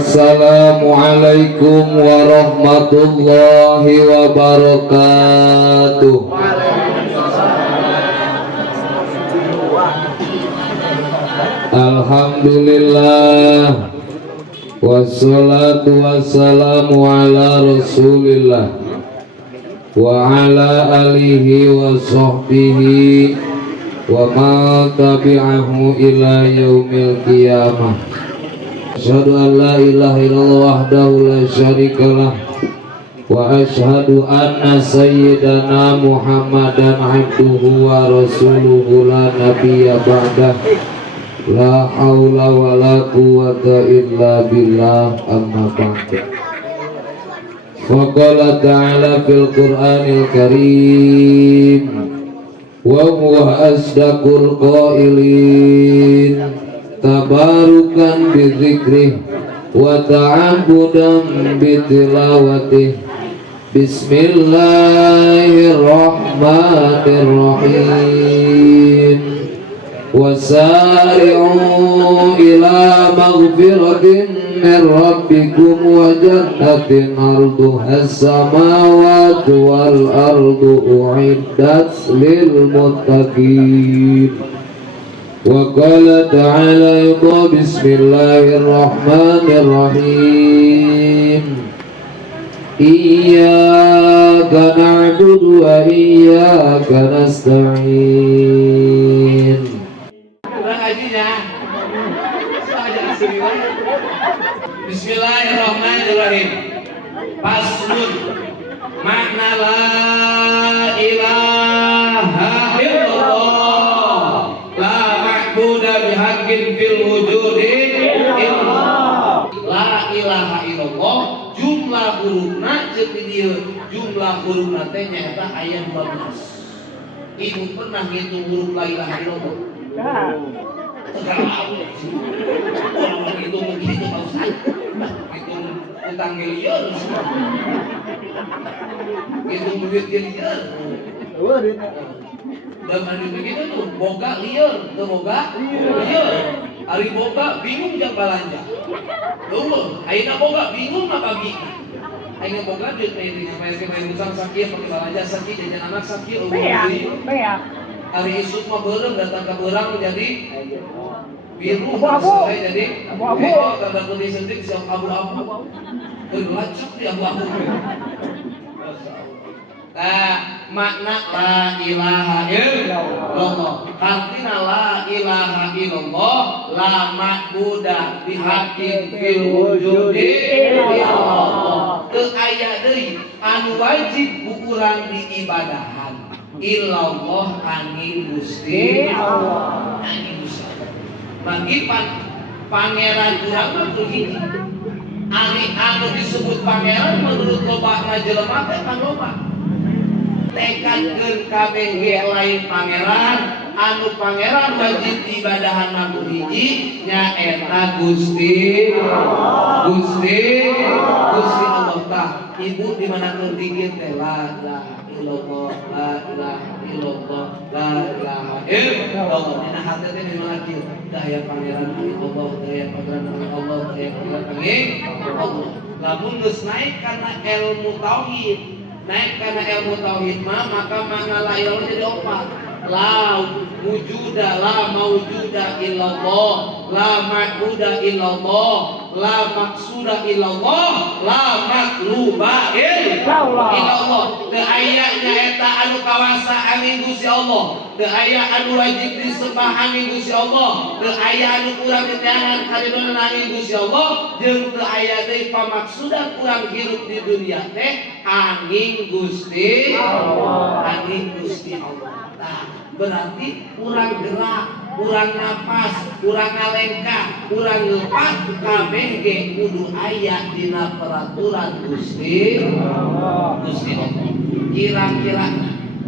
Assalamualaikum warahmatullahi wabarakatuh. Alhamdulillah, wassalatu wassalamu ala rasulillah wa ala alihi wa sahbihi wa ma tabi'ahu ila yaumil qiyamah. Asyhadu an la ilaha illallah wahdahu la syarikalah wa asyhadu anna sayyidana Muhammadan abduhu wa rasuluhu la nabiyya ba'dah. La haula wa la quwwata illa billah, amma ba'du. Faqala ta'ala fil Qur'anil Karim wa huwa asdaqul qailin tabarukan bidzikrih wa ta'abudan bitilawatih. Bismillahirrahmanirrahim. Wasari'u ila maghfiratin min rabbikum wa jannatin arduhas samawati wal ardu u'iddat lil muttaqin. Wa qala ta'ala yudha bismillahirrahmanirrahim. Iyyaka na'budu wa iyyaka nasta'in. Bismillahirrahmanirrahim. Faslun, makna la ilaha illallah, la ma'budu bihaqqin fil wujudi illallah. La ilaha illallah jumlah hurufna ceuk di dieu, jumlah hurufna teh nyaeta aya 12. Ibu pernah ngitung huruf la ilaha illallah? Orang hitung begitu Pak Ustaz, hitung utang miliar, hitung duit miliar. Dan hari begitu tuh, boga liar, ke boga liar. Hari boga bingung jam balanja. Tunggu, ayeuna boga bingung apa bagi? Ayeuna boga duit main utang sakit, pakai balanja sakit, jajan anak sakit, hari isuk mah beurang datang ke beurang menjadi biru, abu-abu jadi abu-abu, tanda tulis sentik siap abu-abu, berlacak di abu-abu. Nah, makna la ilaha illallah, artinya la ilaha illallah, la ma'budu bihaqqin fil wujudi illallah. Teu aya deui anu wajib urang diibadahan illallah angin Gusti Allah. Angin Gusti Allah. Bagi pangeran urang mah teu hiji. Ari anu disebut pangeran menurut lobana jelema teh kan loba. Tekadkeun kabeh ge lain pangeran, anu pangeran wajib ibadahan mah hiji nyaeta Gusti Allah. Gusti Allah tah. Ibu di mana keur dikir teh la ilaha illallah, la ilaha illallah, la ilaha illallah. Dina hate teh memang kieu, daya pangeran Allah, daya pangeran Allah, daya pangeran Allah. Lamun geus naik karena ilmu tauhid, naik karena ilmu tauhid maka makna la ilaha jadi opat. La wujuda la maujuda illallah, la ma'buda illallah, la maqsuda illallah, la maqluba illallah. Teu aya nyaeta anu kawasa angin Gusti Allah, teu aya anu wajib disembah angin Gusti Allah, teu aya anu urang diteangan karidona angin Gusti Allah, jeung teu aya deui pamaksudan urang hirup di dunia teh angin Gusti Allah. Angin Gusti Allah. Nah, berarti urang gerak urang napas, urang ngalengka, urang ngepat, kabeh ge kudu aya dina peraturan Gusti Allah.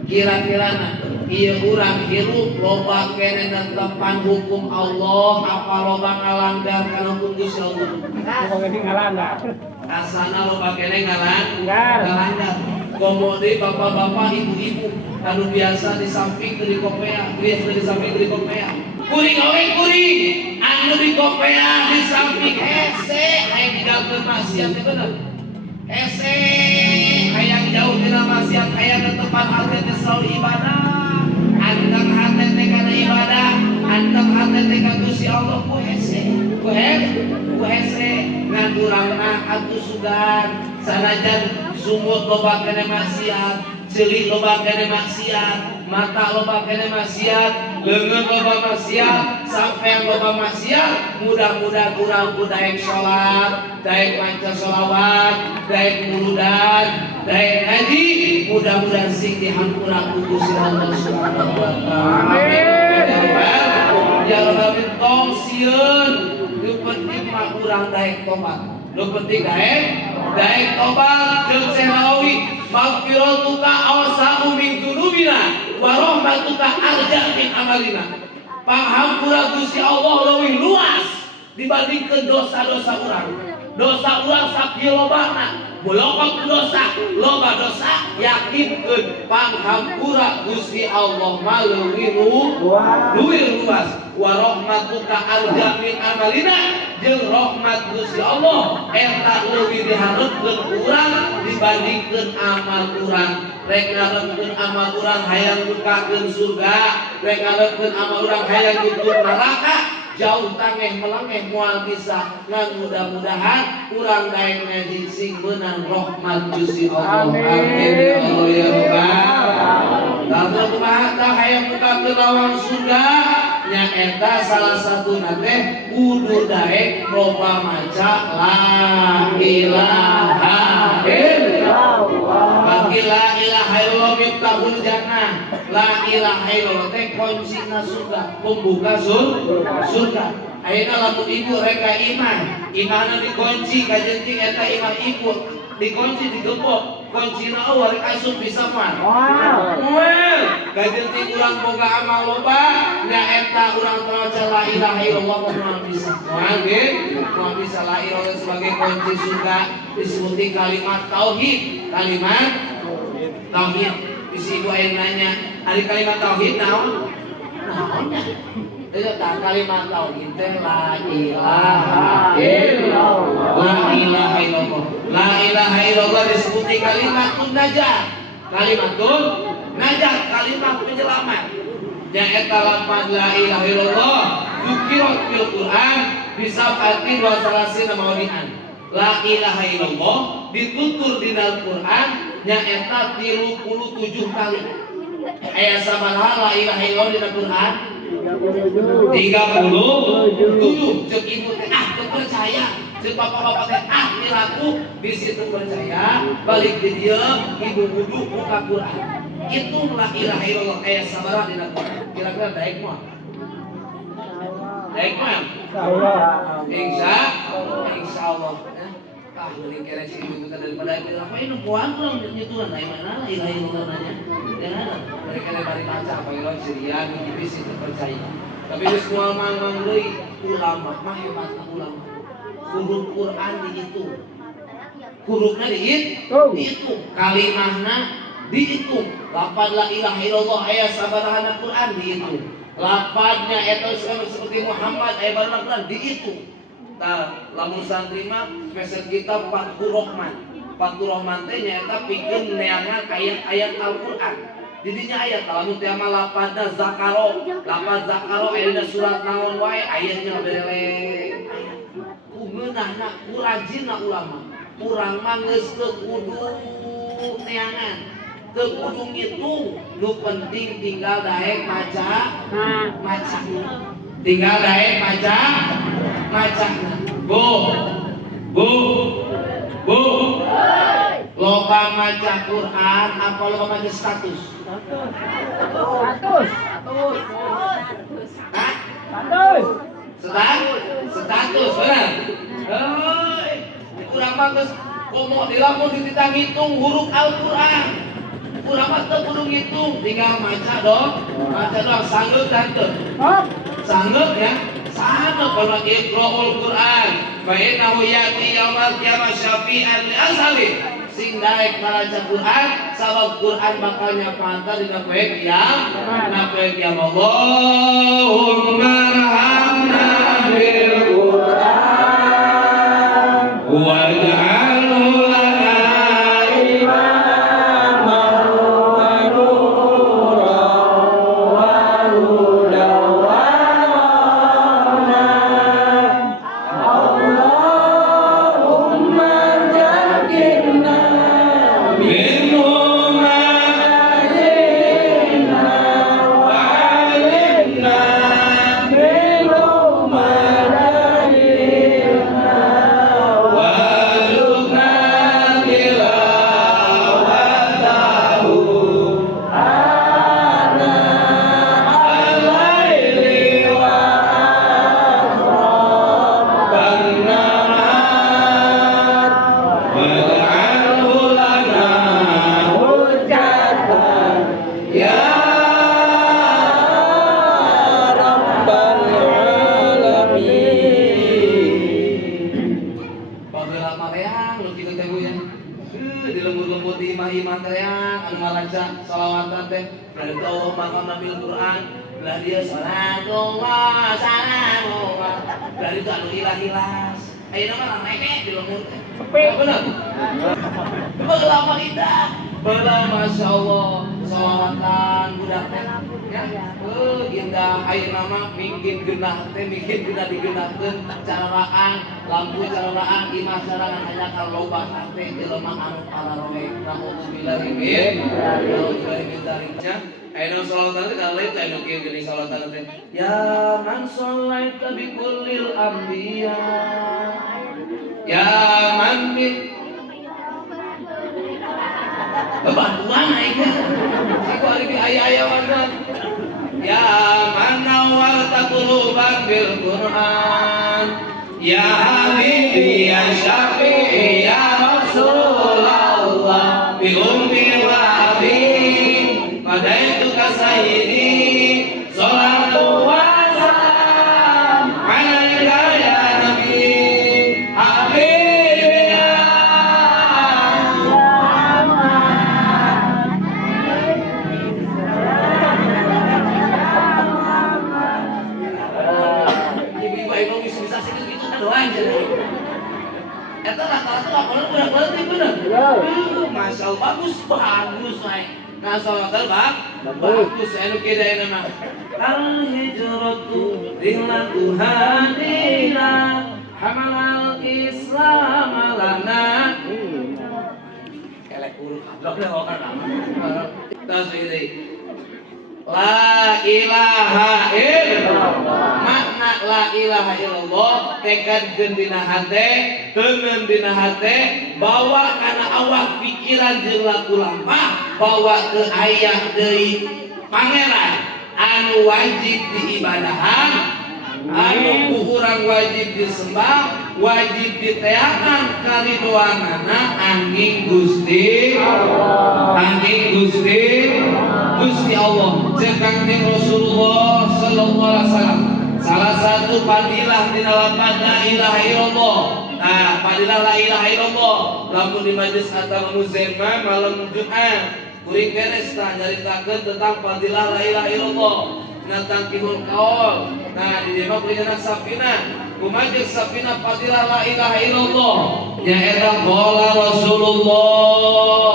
Kira-kirana ieu urang hirup loba keneh netepan hukum Allah apa loba ngalanggar kana hukum Gusti Allah? Loba keneh ngalanggar. Asana loba keneh ngalanggar. Komode bapak-bapak, ibu-ibu anu biasa di samping di kopea, biasa di samping di kopea. Kuring anu di kopea di samping hese hayang tinggalkeun maksiat teh bener. Hese hayang jauh tina maksiat, hayang netepan hate teh selalu ibadah. Anteng hate teh kana ibadah, anteng hate teh ka Gusti Allah ku hese. Ku hese ngan urangna atuh sugan sanajan sumut loba keneh maksiat, ceuli loba keneh maksiat, mata loba keneh maksiat, leungeun loba maksiat, sampean loba maksiat, mudah-mudahan urang ku daek salat, daek maca shalawat, daek muludan, daek ngaji, mudah-mudahan sing dihampura ku Gusti Allah Subhanahu wa taala. Amin. Ya Rabbi tong sieun, nu penting mah urang daek tobat. Nu penting daek tobat jeung senawi maghfiratuka awsa'u min dzunubina wa rahmatuka arja min amalina. Panghampura Gusti Allah leuwih luas dibandingkeun dosa-dosa urang. Dosa urang sakieu lobana, bulokot dosa, loba dosa, yakinkeun panghampura Gusti Allah mah leuwih luas. Wa rahmatuka arja min amalina, jeung rahmat Gusti Allah eta leuwih diharepkeun urang dibandingkeun amal urang. Rek ngarepkeun amal urang hayang dukakeun surga, rek ngarepkeun amal urang hayang dukur neraka, jauh tangeh melengeh moal bisa. Ngan mudah-mudahan urang daek ngaji sing meunang rahmat Gusti Allah. Amin ya Allah ya Rabbal. Lalu kumaha tah hayang dukakeun lawang surga? Nya eta salah satu nate kudu daek loba maca la ilaha illallah. Bagi la ilaha illallah miftahul jannah. La ilaha illallah teh kuncina surga, pembuka surga. Ayeuna lamun ibu reka imanna dikunci kajenting eta iman ibu dikunci digembok, kuncina eueuh rek asup bisa mah. Moal kajenting urang boga amal loba nya eta urang maca la ilaha illallah moal bisa. Moal ge moal bisa la ilaha sebagai kunci surga disebut kalimat tauhid. Kalimat tauhid. Bisi ibu aya nanya, ari kalimat tauhid naon? Naonnya? Itu tak kalimat tauhid teh la ilaha illallah. La ilaha illallah. La ilaha illallah disebut kalimatun najat. Kalimatun najat, kalimat penyelamat. Nya eta lafaz la ilaha illallah dzukirat fil Qur'an bisab'atin wa salasina mawdi'an. La ilaha illallah ditutur dina Qur'an nya eta 37 kali. Aya sabaraha la ilaha illallah dina Qur'an? 37. Cek ibu teh teu percaya, cek bapak-bapak teh miraku di situ percaya, balik di dieu ibu wudu buka Qur'an. Itu la ilaha illallah aya sabaraha dina Qur'an. Kira-kira daek moal? Daek moal? Insyaallah. Mending kira si ibu kita daripada itu apa ini puan pulang nyeturan dari mana ilaha illallah nanya jangan mereka dari baca apa ilah Syria ini itu percaya tapi semua mang deui ulama mah hebatna ulama huruf Quran dihitung hurufna dihitung kalimahna dihitung lafaz la ilaha illallah aya sabaraha Quran dihitung lafaznya eta seperti Muhammad aya barana Quran dihitung. Nah, lamun santri mah mesej kita Fathur Rahman. Fathur Rahman teh nyaeta pikeun neangan ayat-ayat Al-Qur'an. Didinya ayat lamun teh mah lafazna zakaro. Lafaz zakaro aya surat naon wae ayatnya berele. Kumeunahna kurajinna ulama. Urang mah geus teu kudu neangan. Teu kudu ngitung, nu penting tinggal daek maca. Tinggal daek maca. Bu. Loba maca Quran apa loba maca status? Hah? Status benar. Urang mah geus komo dilamun dititang hitung huruf Al-Qur'an. Urang mah teu kudu ngitung, tinggal maca doang sanggeut tante. Sanggeut ya. Sanggeut kalau iqra'ul Qur'an. Fa innahu yati yaumil qiyamah syafi'an li ashabi. Sing daek maca Quran sabab Quran bakal nyapantar dina poe kiamat. Na poe kiamat Allahumma arhamna bil Quran waj'alhu lana imaman wa nuran wa hudan wa rahmah. Allahumma zakkirna lah dia salatullah salamullah dari itu anu hilas ayeuna mah nake di lemur teh bener beula mah indah beula masyaallah salawatan budak teh ya indah ayeuna mah mingkin geunah teh mingkin geunah digeunahkeun cararaan lampu cararaan imah carangan hanya kaloba teh jelema anu pararoe naudzubillahi min dzalik. Ayo salawatan kalau itu ayo gini salawatan teh. Ya man sholaita bi kullil anbiya. Ya man bi bantuan aja. Siku ari di aya-aya wadah. Ya man nawwarta quluban bil Qur'an. Ya habibi ya syafi'i ya Rasulullah bi ummi wa abi. Pada itu kasayidi salatu wassalam alaika ya nabi habibina ibu-ibu bisa sedikit gitu kan doang jadi eta rata-rata laporan bener-bener bener Masya Allah bagus naik. Nah, salawatan bagus anu kieu mah. Al hijratu rihmatu hadina hamalal islam lana. Elek huruf abrak deh tasbih. La ilaha illallah. Makna la ilaha illallah tekadkeun dina hate, teuneun dina hate, bawa kana awak pikiran jeung laku lampah, bawa ke ayah deui pangeran anu wajib diibadahan, anu ku urang wajib disembah, wajib diteangan karidoanana angin Gusti Allah. Gusti Allah cekang Rasulullah sallallahu alaihi wasallam salah satu fadilah dina lapan la ilaha illallah. Nah, fadilah la ilaha illallah lamun di majelis atau muzemma malam Jumat kuring beres tah nyaritakeun tentang fadilah la ilaha illallah tentang kihul kaul. Nah, di dieu kuring sapina kumajelis sapina fadilah la ilaha illallah nyaeta qala Rasulullah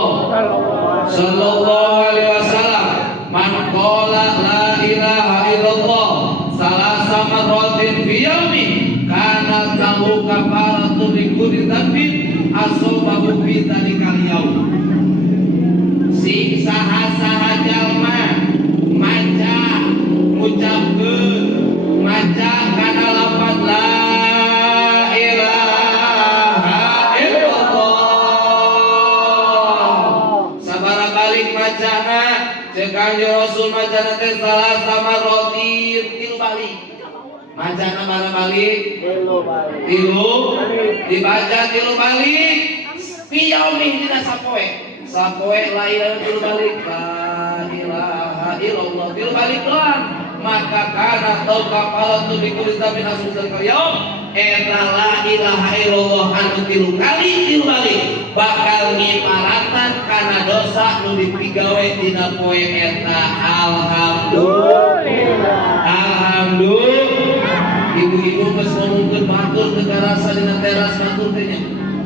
sallallahu alaihi wasallam man qala la ilaha illallah salasa marratin fi yaumi kana lahu kafaratun li kulli dzambin asabahu fi dzalikal yaum. Si saha-saha jalma maca ngucapkeun maca kana lafaz la ilaha illallah sabaraha balik macana cek Kanjeng Rasul macana teh salasa marratin 3 balik Macana bara balik Tilu balik. tilu dibaca tilu balik piyaumi dina sapoe la ilaha tilu balik la ilaha illallah tilu balik doang maka kana tau kafalah tu dikulita min asal karyom eta la ilaha illallah anu tilu kali tilu balik bakal ngiparatan kana dosa nu dipigawe dina poe eta alhamdulillah ibu-ibu geus ngomongkeun batur teu karasa dina teras batur teh nya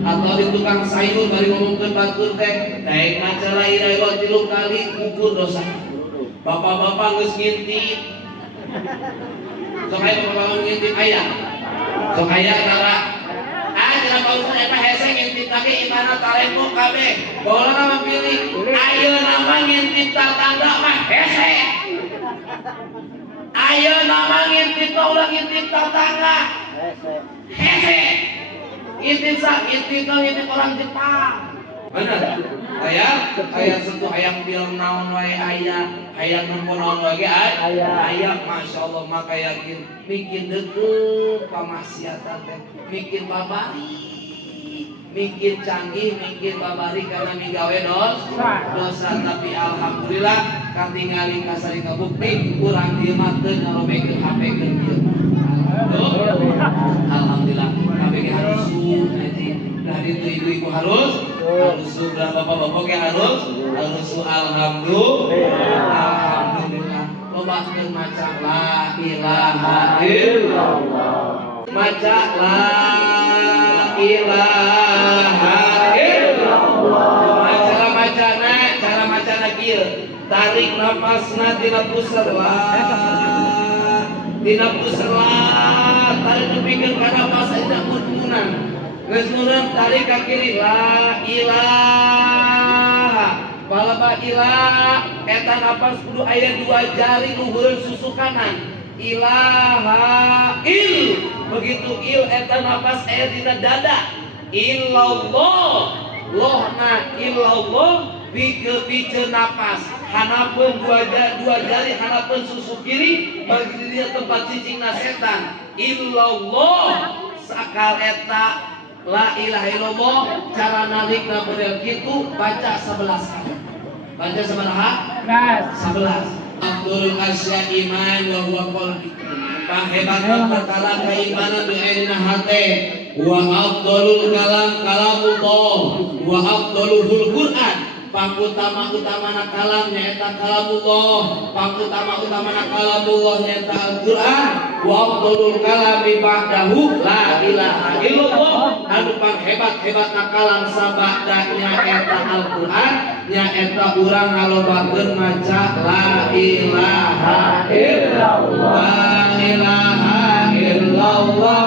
atau di tukang sayur bari ngomongkeun batur teh daek maca la ilaha illallah tilu kali ukur dosa bapak-bapak geus ngintip sok aya bapak ngintip aya sok aya tara cenah pausan eta hese ngintip lagi imana tarempo kabeh bola nama pilih ayeuna mah ngintip tatangga mah hese ayeuna mah ngintip ulah ngintip tatangga hese ngintip orang Jepang bener aya sentuh hayang bilang naon wae aya hayang naon wae aya masyaallah maka yakin bikin deukeut pamaksiatan teh bikin babari bikin canggih bikin babari karena migawe dosa tapi alhamdulillah katingali kasari kabukti urang dieu mah teu ngarobekeun HP keur dieu alhamdulillah kabeh harus dari itu ibu-ibu harus sudah bapak-bapak yang harus alhamdulillah lobakeun maca la ilaha illallah maca la ilaha illallah cara macana kieu tarik napasna tina puseur tarik nepikeun ka napas ayeuna munmunan geus meureun tarik ka kiri la ilaha balaba ilah eta napas kudu aya dua jari luhureun susu kanan ilaha il begitu il eta napas aya dina dada illallah lohna illallah pikeun napas hanapeun dua jari hanapeun susu kiri bagi dia tempat cicingna setan illallah sakal eta la ilaha illallah cara nalikna model kitu baca 11 kali. Baca sabaraha? 11. Abdul asya iman wa huwa qalbi. Panghebatna perkara keimanan di ayeuna hate. Wa afdalul kalam kalamullah wa afdaluhul Qur'an. Pangutama-utamana kalam nyaeta kalamullah, pangutama-utamana kalamullah nyaeta Al-Qur'an, wa afdalul kalami ba'dahu la ilaha illallah. Anu panghebat-hebatna kalam sabada nyaeta Al-Qur'an, nyaeta urang ngalobakeun maca la ilaha illallah. La ilaha illallah.